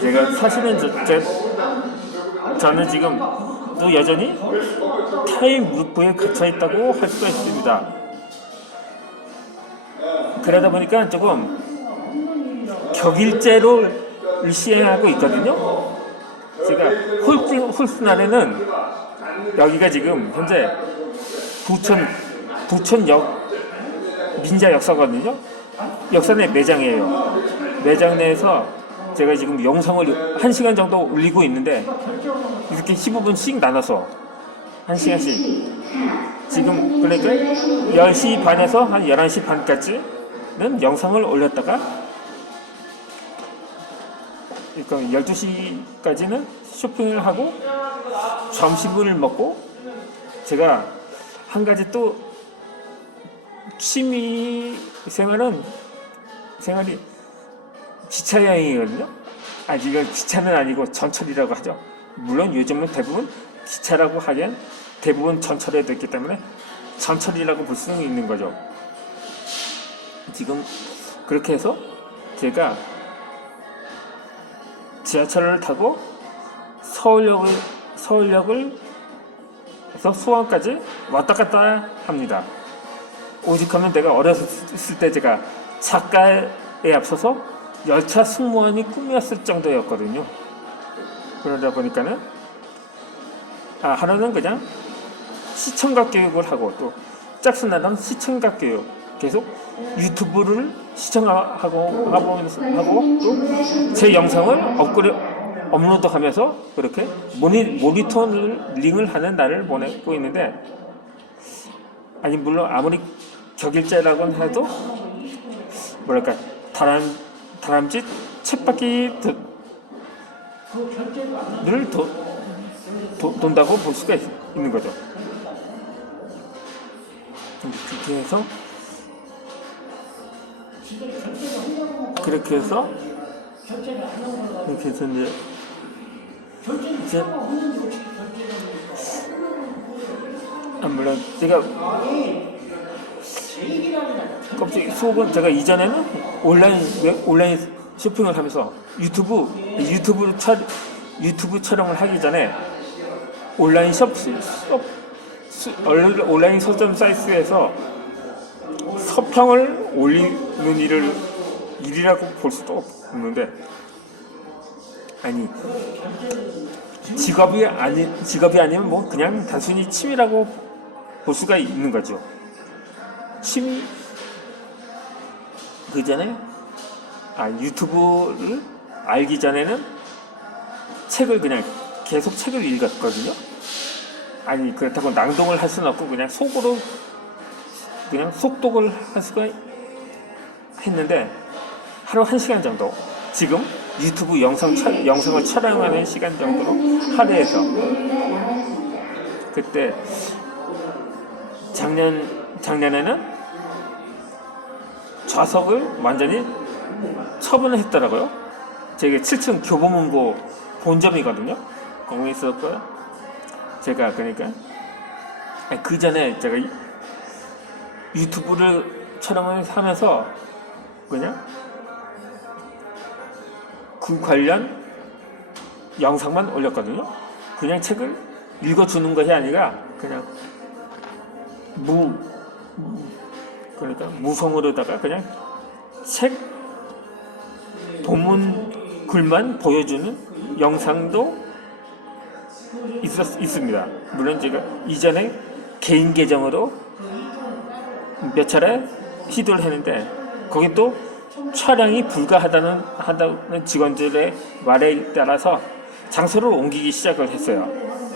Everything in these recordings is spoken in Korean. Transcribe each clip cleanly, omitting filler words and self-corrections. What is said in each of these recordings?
제가 사실은 저는 지금 또 여전히 타임 루프에 갇혀 있다고 할 수가 있습니다. 그러다 보니까 조금 격일제를 시행하고 있거든요. 제가 홀순안에는 여기가 지금 현재 부천역 민자 역사거든요. 역사 내 매장이에요. 매장 내에서 제가 지금 영상을 1시간 정도 올리고 있는데 이렇게 15분씩 나눠서 1시간씩 지금 그러니까 10시 반에서 한 11시 반까지는 영상을 올렸다가 그러니까 12시까지는 쇼핑을 하고 점심을 먹고 제가 한 가지 또 취미 생활이 기차 여행이거든요. 이건 기차는 아니고 전철이라고 하죠. 물론 요즘은 대부분 기차라고 하기엔 대부분 전철에 됐기 때문에 전철이라고 볼 수는 있는 거죠. 지금 그렇게 해서 제가 지하철을 타고 서울역을 해서 수원까지 왔다 갔다 합니다. 오직하면 내가 어렸을 때 제가 작가에 앞서서 열차 승무원이 꿈이었을 정도였거든요. 그러다 보니까는 하루는 그냥 시청각 교육을 하고 또 짝수나는 시청각 교육 계속 유튜브를 시청하고 또 제 영상을 업로드하면서 그렇게 모니터링을 하는 날을 보내고 있는데 물론 아무리 격일제라고는 해도 뭐랄까 다람쥐 쳇바퀴를 돈다고 볼 수가 있는 거죠. 그렇게 해서 이제 물론 제가 껍질 수업은 제가 이전에는 온라인 쇼핑을 하면서 유튜브 촬영을 하기 전에 온라인 서점 사이트에서 서평을 올리는 일이라고 볼 수도 없는데 직업이 아니면 뭐 그냥 단순히 취미라고 볼 수가 있는 거죠. 취미 그 전에 유튜브를 알기 전에는 책을 그냥 계속 책을 읽었거든요. 그렇다고 낭독을 할 수는 없고 그냥 속으로 그냥 속독을 할 수가 했는데 하루 1시간 정도 지금 유튜브 영상을 촬영하는 시간 정도로 할애해서 그때 작년에는 좌석을 완전히 처분을 했더라고요. 제가 7층 교보문고 본점이거든요. 거기 있었고요. 제가 그러니까 그 전에 제가 유튜브를 촬영을 하면서 그냥 그 관련 영상만 올렸거든요. 그냥 책을 읽어주는 것이 아니라 그냥 그러니까 무성으로다가 그냥 책 본문 글만 보여주는 영상도 있습니다. 물론 제가 이전에 개인 계정으로 몇 차례 시도를 했는데 거기 또 촬영이 불가하다는 직원들의 말에 따라서 장소를 옮기기 시작을 했어요.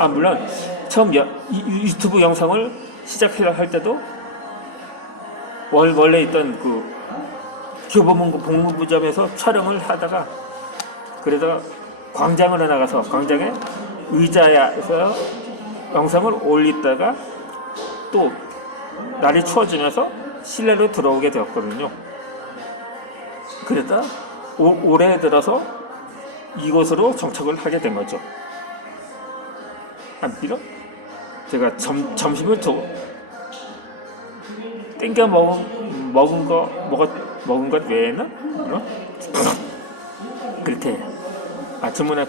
물론 처음 유튜브 영상을 시작할 때도 원래 있던 그 교보문고 복무부점에서 촬영을 하다가 그러다가 광장으로 나가서 광장에 의자에서 영상을 올리다가 또 날이 추워지면서 실내로 들어오게 되었거든요. 그러다 올해 들어서 이곳으로 정착을 하게 된 거죠. 비록 제가 점심을 땡겨 먹은 것 외에는 그렇게 주문한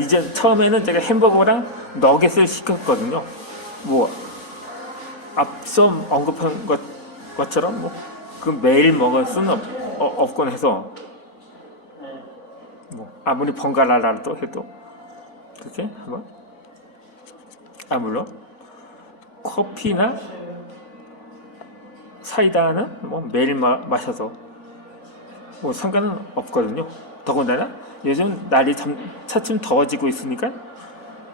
이제 처음에는 제가 햄버거랑 너겟을 시켰거든요. 뭐 앞서 언급한 것처럼 뭐 그 매일 먹을 수는 없곤 해서 뭐 아무리 번갈아라도 해도 그렇게 한번 물론 커피나 사이다는 뭐 매일 마셔서 뭐 상관은 없거든요. 더군다나 요즘 날이 차츰 더워지고 있으니까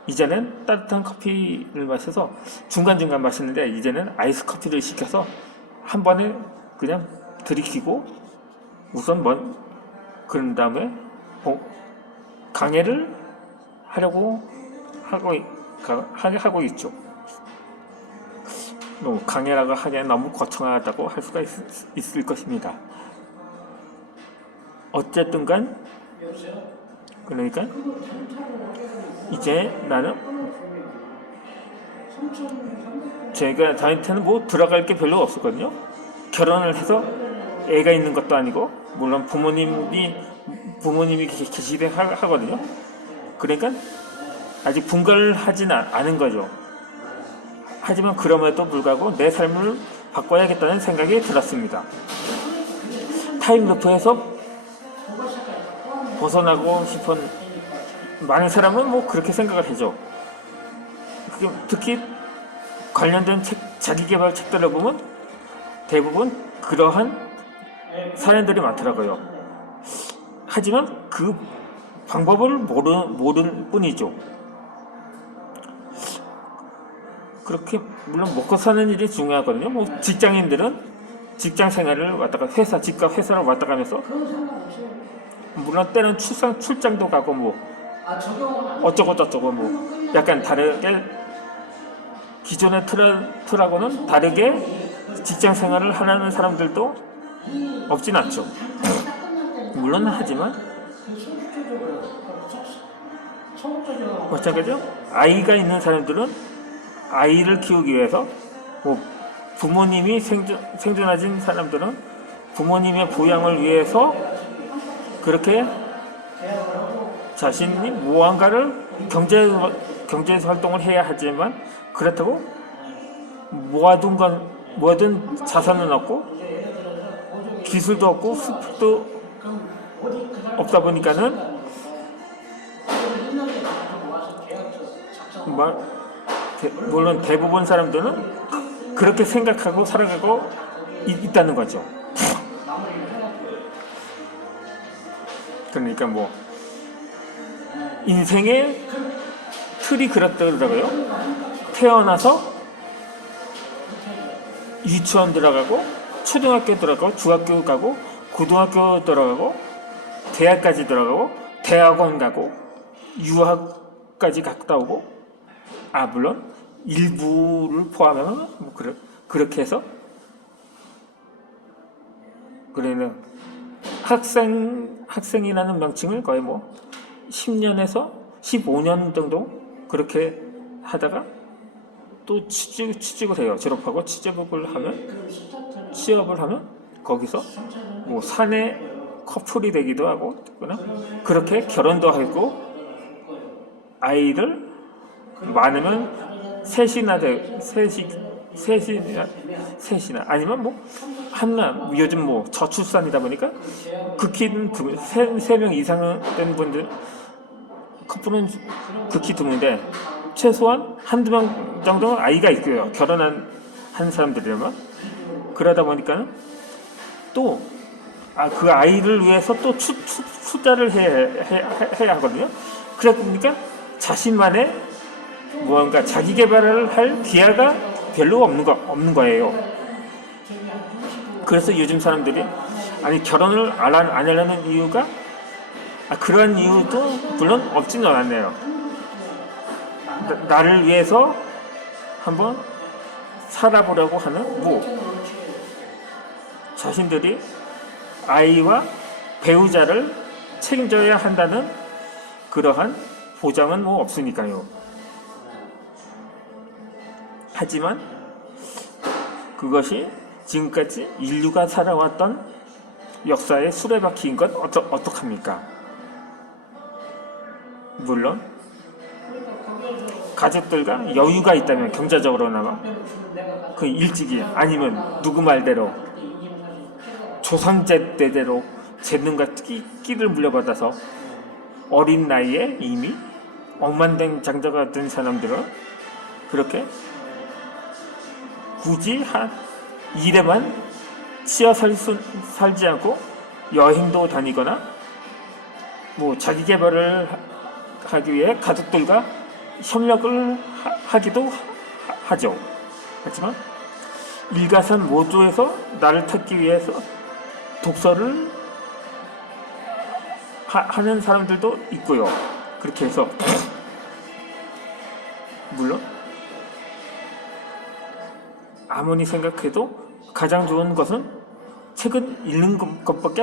이제는 따뜻한 커피를 마셔서 중간중간 마시는데 이제는 아이스 커피를 시켜서 한 번에 그냥 들이키고 우선 그런 다음에 강해를 하려고 하고 있죠. 강해라고 하기엔 너무 거창하다고 할 수가 있을 것입니다. 어쨌든 간 그러니까 이제 나는 저한테는 뭐 들어갈 게 별로 없었거든요. 결혼을 해서 애가 있는 것도 아니고 물론 부모님이 계시긴 하거든요. 그러니까 아직 분가를 하진 않은 거죠. 하지만 그럼에도 불구하고 내 삶을 바꿔야겠다는 생각이 들었습니다. 타임루프에서 벗어나고 싶은 많은 사람은 뭐 그렇게 생각을 하죠. 특히 관련된 자기개발 책들을 보면 대부분 그러한 사연들이 많더라고요. 하지만 그 방법을 모르는 뿐이죠. 그렇게 물론 먹고 사는 일이 중요하거든요. 뭐 직장인들은 직장 생활을 왔다가 집과 회사를 왔다 가면서 물론 때는 출장도 가고 뭐 어쩌고 저쩌고 뭐 약간 다르게 기존의 틀하고는 다르게 직장 생활을 하는 사람들도 없진 않죠. 물론 하지만 마찬가지죠. 아이가 있는 사람들은 아이를 키우기 위해서 뭐 부모님이 생존하신 사람들은 부모님의 부양을 위해서 그렇게 자신이 무언가를 경제 활동을 해야 하지만 그렇다고 모든 자산은 없고 기술도 없고 스펙도 없다 보니까는 물론 대부분 사람들은 그렇게 생각하고 살아가고 있다는 거죠. 그러니까 뭐 인생의 틀이 그렇더라고요. 태어나서 유치원 들어가고 초등학교 들어가고 중학교 가고 고등학교 들어가고 대학까지 들어가고 대학원 가고 유학까지 갔다 오고 물론 일부를 포함하면 뭐 그렇게 해서 그러면 학생이라는 명칭을 거의 뭐 10년에서 15년 정도 그렇게 하다가 또 취직을 해요. 졸업하고 취직을 하면 거기서 뭐 사내 커플이 되기도 하고 그렇게 결혼도 하고 아이를 많으면 셋이나 아니면 뭐 하나 요즘 뭐 저출산이다 보니까 극히는 3명 이상 된 분들 커플은 극히 드문데 최소한 한두 명 정도는 아이가 있고요. 결혼한 사람들이라면 그러다 보니까 또 그 아이를 위해서 또 투자를 해야 하거든요. 그러다 보니까 자신만의 무언가 자기 개발을 할 기회가 별로 없는 거예요. 그래서 요즘 사람들이 결혼을 안 하려는 이유가 그런 이유도 물론 없지는 않았네요. 나를 위해서 한번 살아보려고 하는 자신들이 아이와 배우자를 책임져야 한다는 그러한 보장은 없으니까요. 하지만 그것이 지금까지 인류가 살아왔던 역사의 수레바퀴인 건 어떡합니까? 물론 가족들과 여유가 있다면 경제적으로나마 그 일찍이 아니면 누구 말대로 조상제 때대로 재능과 끼를 물려받아서 어린 나이에 이미 억만장자가 된 사람들은 그렇게 굳이 일에만 치여 살지 않고 여행도 다니거나 뭐 자기 개발을 하기 위해 가족들과 협력을 하기도 하죠. 하지만 일가산 모조에서 나를 찾기 위해서 독서를 하는 사람들도 있고요. 그렇게 해서 물론 아무리 생각해도 가장 좋은 것은 책은 읽는 것밖에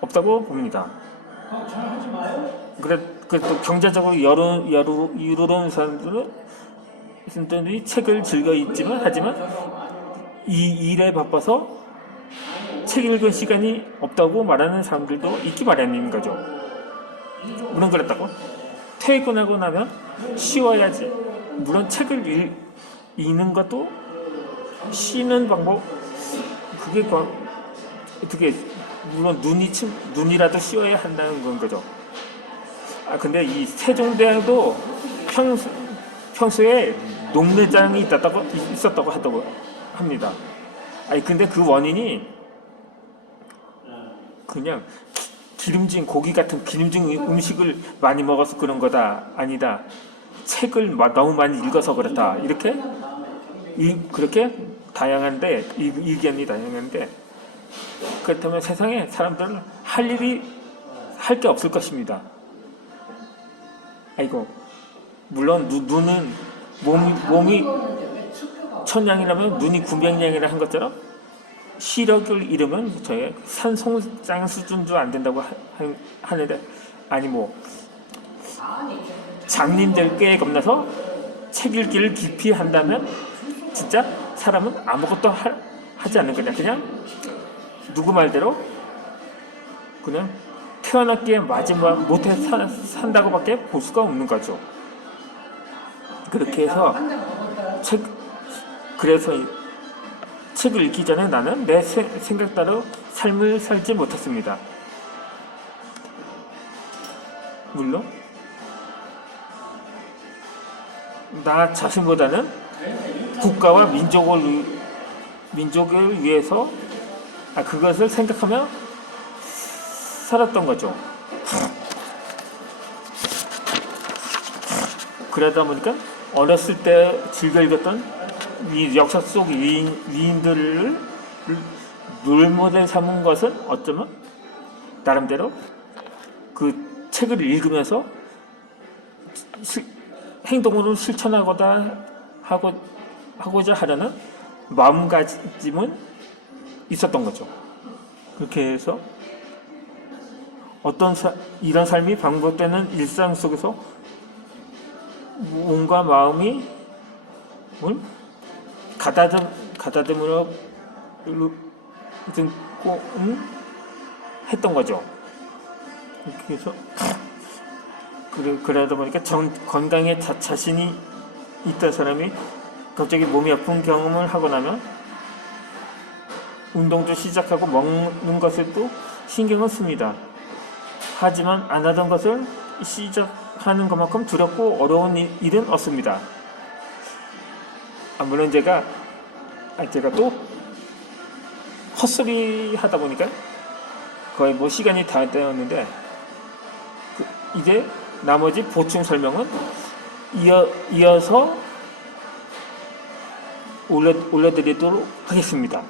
없다고 봅니다. 그래 또 경제적으로 여유로운 사람들이 책을 즐겨 읽지만 하지만 이 일에 바빠서 책 읽을 시간이 없다고 말하는 사람들도 있기 마련인 거죠. 물론 그렇다고 퇴근하고 나면 쉬어야지. 물론 책을 읽는 것도 쉬는 방법 그게 어떻게 물론 눈이라도 쉬어야 한다는 건 거죠. 근데 이 세종대왕도 평소에 농내장이 있었다고 합니다. 근데 그 원인이 그냥 고기 같은 기름진 음식을 많이 먹어서 그런 거다. 아니다. 책을 너무 많이 읽어서 그렇다. 그렇게 다양한데 의견이 다양한데 그렇다면 세상에 사람들은 할 게 없을 것입니다. 물론 눈은 몸이 천냥이라면 눈이 900냥이라 한 것처럼 시력을 잃으면 저희 산송장 수준도 안 된다고 하는데 장님들 꽤 겁나서 책 읽기를 깊이 한다면 진짜 사람은 아무것도 하지 않는 거냐. 그냥 누구 말대로 그냥 태어났기에 마지막 못해 산다고밖에 볼 수가 없는 거죠. 그렇게 해서 그래서 책을 읽기 전에 나는 내 생각대로 삶을 살지 못했습니다. 물론 나 자신보다는 국가와 민족을 위해서 그것을 생각하며 살았던 거죠. 그러다 보니까 어렸을 때 즐겨 읽었던 이 역사 속 위인들을 롤모델 삼은 것은 어쩌면 나름대로 그 책을 읽으면서 행동으로 실천하고자 하려는 마음가짐은 있었던 거죠. 그렇게 해서 이런 삶이 반복되는 일상 속에서 몸과 마음이 가다듬으려 듣고 했던 거죠. 그래서 그러다 보니까 건강에 자신이 있던 사람이 갑자기 몸이 아픈 경험을 하고 나면 운동도 시작하고 먹는 것에도 신경을 씁니다. 하지만 안 하던 것을 시작하는 것만큼 두렵고 어려운 일은 없습니다. 물론 제가 또 헛소리 하다 보니까 거의 시간이 다 되었는데 이제 나머지 보충 설명은 이어서 올려드리도록 하겠습니다.